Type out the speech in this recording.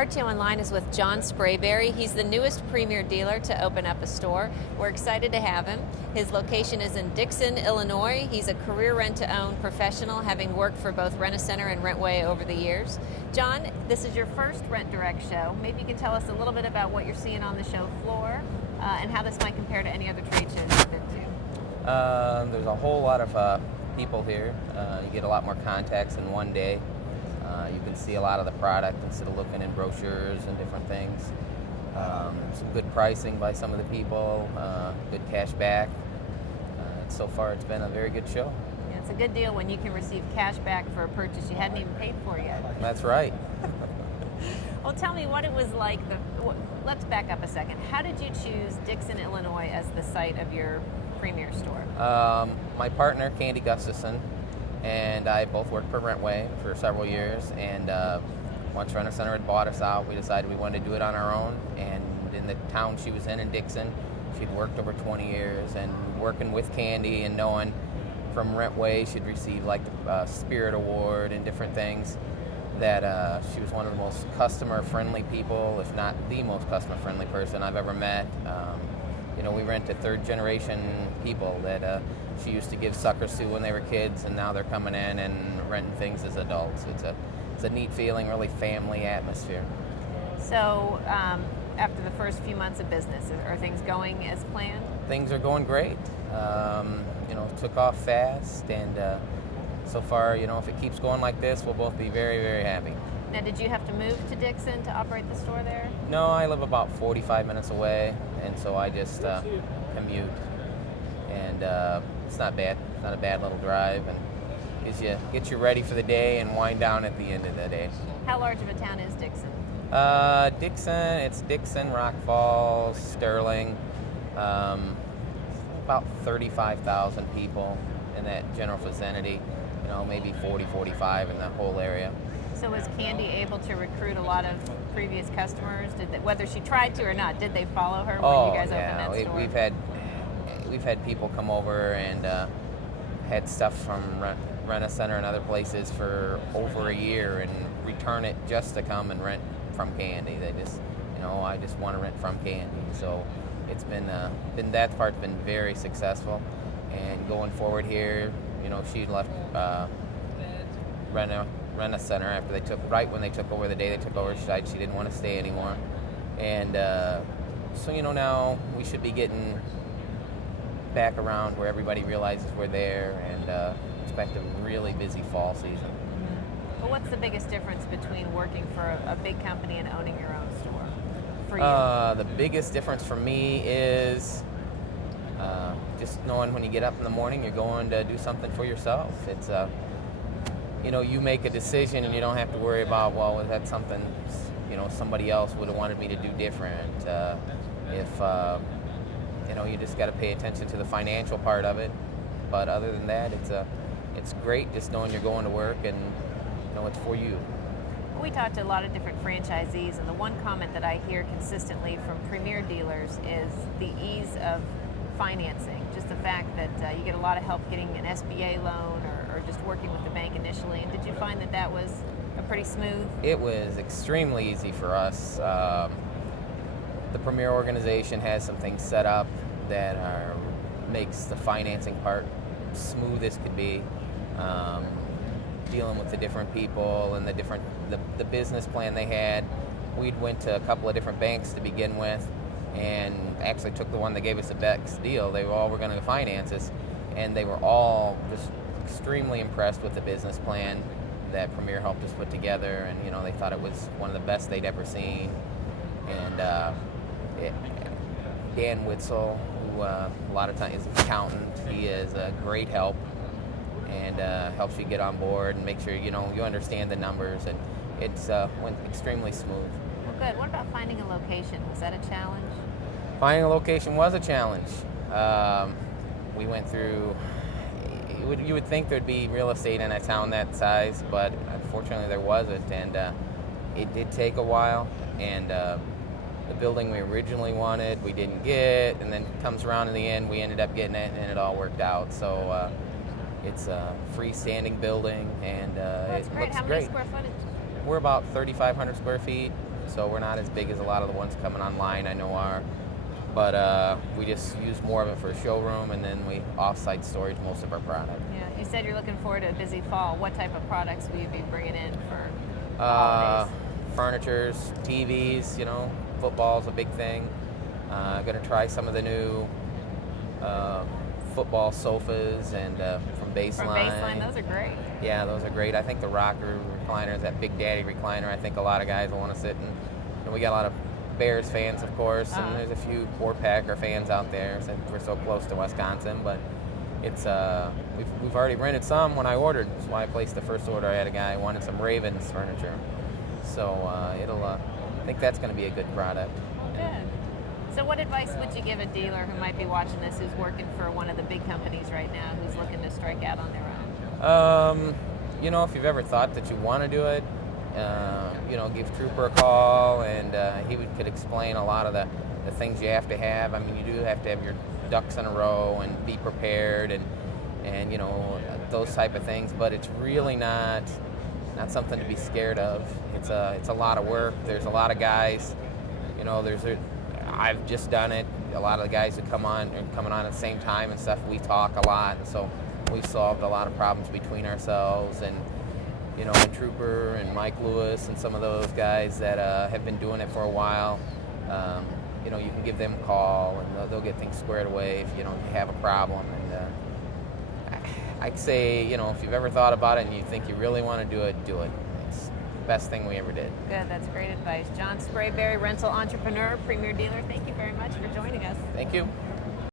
RTOonline is with John Sprayberry. He's the newest Premier dealer to open up a store. We're excited to have him. His location is in Dixon, Illinois. He's a career rent-to-own professional, having worked for both Rent-A-Center and Rentway over the years. John, this is your first Rent Direct show. Maybe you can tell us a little bit about what you're seeing on the show floor and how this might compare to any other trade shows you've been to. There's a whole lot of people here. You get a lot more contacts in one day. You can see a lot of the product instead of looking in brochures and different things. Some good pricing by some of the people, good cash back. So far it's been a very good show. Yeah, it's a good deal when you can receive cash back for a purchase you hadn't even paid for yet. That's right. Well, tell me what it was like. Let's back up a second. How did you choose Dixon, Illinois as the site of your Premier store? My partner, Candy Gustafson, and I both worked for Rentway for several years, and once Rent-A-Center had bought us out, we decided we wanted to do it on our own. And in the town she was in Dixon, she'd worked over 20 years, and working with Candy and knowing from Rentway she'd received like the Spirit Award and different things, that she was one of the most customer-friendly people, if not the most customer-friendly person I've ever met. We rent to third-generation people that she used to give suckers to when they were kids, and now they're coming in and renting things as adults. It's a neat feeling, really family atmosphere. So after the first few months of business, are things going as planned? Things are going great. Took off fast, and so far, if it keeps going like this, we'll both be very, very happy. Now, did you have to move to Dixon to operate the store there? No, I live about 45 minutes away, and so I just commute. And it's not bad. It's not a bad little drive, and gets you ready for the day and wind down at the end of the day. How large of a town is Dixon? It's Dixon, Rock Falls, Sterling, about 35,000 people in that general vicinity. Maybe 40, 45 in the whole area. So was Candy able to recruit a lot of previous customers? Whether she tried to or not, did they follow her when you guys opened that store? We've had people come over and had stuff from Rent-A-Center and other places for over a year and return it just to come and rent from Candy. They just, I just want to rent from Candy. So it's been that part's been very successful. And going forward here, she left Rent-A-Center after when they took over, the day they took over, she decided she didn't want to stay anymore. And so now we should be getting back around where everybody realizes we're there, and expect a really busy fall season. Well, what's the biggest difference between working for a big company and owning your own store for you? The biggest difference for me is just knowing when you get up in the morning, you're going to do something for yourself. It's you make a decision and you don't have to worry about, well, is that something somebody else would have wanted me to do different. You just got to pay attention to the financial part of it. But other than that, it's great just knowing you're going to work and it's for you. We talked to a lot of different franchisees, and the one comment that I hear consistently from Premier dealers is the ease of financing. Just the fact that you get a lot of help getting an SBA loan or just working with the bank initially. And did you find that was a pretty smooth? It was extremely easy for us. The Premier organization has some things set up that makes the financing part smooth as could be. Dealing with the different people and the business plan they had. We went to a couple of different banks to begin with, and actually took the one that gave us the best deal. They all were going to finance us, and they were all just extremely impressed with the business plan that Premier helped us put together, and they thought it was one of the best they'd ever seen. And Dan Witzel, who a lot of times is an accountant, he is a great help and helps you get on board and make sure you understand the numbers, and it's went extremely smooth. Well, good. What about finding a location? Was that a challenge? Finding a location was a challenge. We went through. You would think there'd be real estate in a town that size, but unfortunately there wasn't, and it did take a while. And the building we originally wanted, we didn't get, and then comes around in the end, we ended up getting it, and it all worked out. So it's a freestanding building, and That's it great. looks How great. many square footage? We're about 3,500 square feet, so we're not as big as a lot of the ones coming online I know are. But we just use more of it for a showroom, and then we off-site storage most of our product. Yeah, you said you're looking forward to a busy fall. What type of products will you be bringing in for the holidays? Furnitures, TVs, football's a big thing. Going to try some of the new football sofas and from Baseline. From Baseline, those are great. Yeah, those are great. I think the rocker recliners, that Big Daddy recliner, I think a lot of guys will want to sit in. And we got a lot of Bears fans, of course, and there's a few poor Packer fans out there since we're so close to Wisconsin. But it's we've already rented some when I ordered. That's why I placed the first order. I had a guy who wanted some Ravens furniture, so I think that's going to be a good product. Good. So what advice would you give a dealer who might be watching this, who's working for one of the big companies right now, who's looking to strike out on their own? If you've ever thought that you want to do it, give Trooper a call, and he could explain a lot of the things you have to have. I mean, you do have to have your ducks in a row and be prepared and those type of things, but it's really not something to be scared of. It's a lot of work. There's a lot of guys, I've just done it. A lot of the guys who come on are coming on at the same time and stuff. We talk a lot, and so we've solved a lot of problems between ourselves, and and Trooper and Mike Lewis and some of those guys that have been doing it for a while. You can give them a call, and they'll get things squared away if you have a problem. And I'd say, if you've ever thought about it and you think you really want to do it, do it. It's the best thing we ever did. Good, that's great advice. John Sprayberry, rental entrepreneur, premier dealer, thank you very much for joining us. Thank you.